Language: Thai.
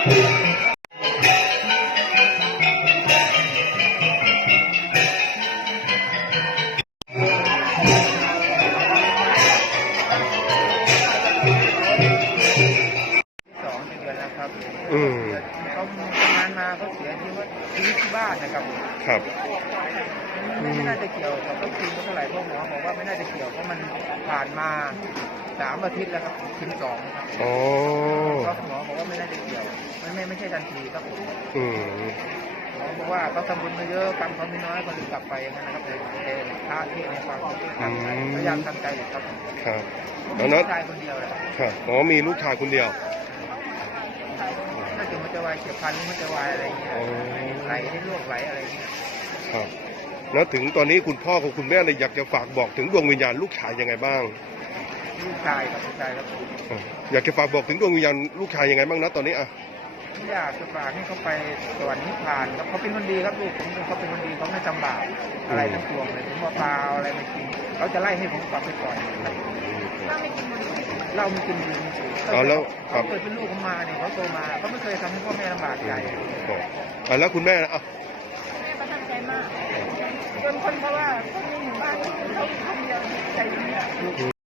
อืมเขาทำงานมาเขาเสียชีวิตชีวิตที่บ้านนะครับผมครับ ไม่น่าจะเกี่ยวกับวัคซีนเท่าไหร่พวกหมอบอกว่าไม่น่าจะเกี่ยวเพราะมันผ่านมาสามอาทิตย์แล้วครับถึงสองครับอ๋อ เพรหมอบอกว่าไม่น่าจะเกี่ยว ไม่ไม่ไม่ใช่ทันทีครับผมอืมหมอบอกว่าเขาทำบุญมาเยอะกรรมเขาไม่น้อยเขาเลยกลับไปอย่างนั้นนะครับเลยเลยพระที่ในความคิดครับพยายามทำใจอยู่ครับผมครับผมแล้วมีนัลูดกชายคนเดียวแหละครับอ๋อมีลูกชายคนเดียวน่าจะมันจะวายเฉียบพลันหรือมันจะวายอะไรอย่างเงี้ยอ๋อไหลให้โรคไหลอะไรอย่างเงี้ยครับแล้วถึงตอนนี้คุณพ่อกับคุณแม่เนี่ยอยากจะฝากบอกถึงดวงวิญญาณลูกชายยังไงบ้าง ลูกชายครับลูกชายครับอะอยากจะฝากบอกถึงดวงวิญญาณลูกชายยังไงบ้างนะตอนนี้อะ อยากจะฝากให้เขาไปสวรรค์นิพพานครับเขาเป็นคนดีครับลูกผมเขาเป็นคนดีเขาไม่ทำบาปอะไรทั้งปวงเลยผมมาพาเอาอะไรมากินเขาจะไล่ให้ผมกลับไปก่อนครับเราไม่กินดีอ๋อแล้วครัเขาบเคยเป็นลูกเขามาเนี่ยเขาโตมาเขาไม่เคยทำให้พ่อแม่ลำบากใจบอกอะแล้วคุณแม่นะอะแม่ประทับใจมากจนคนเพราะว่าคนในหมู่บ้านเขาคนเดียวใจดี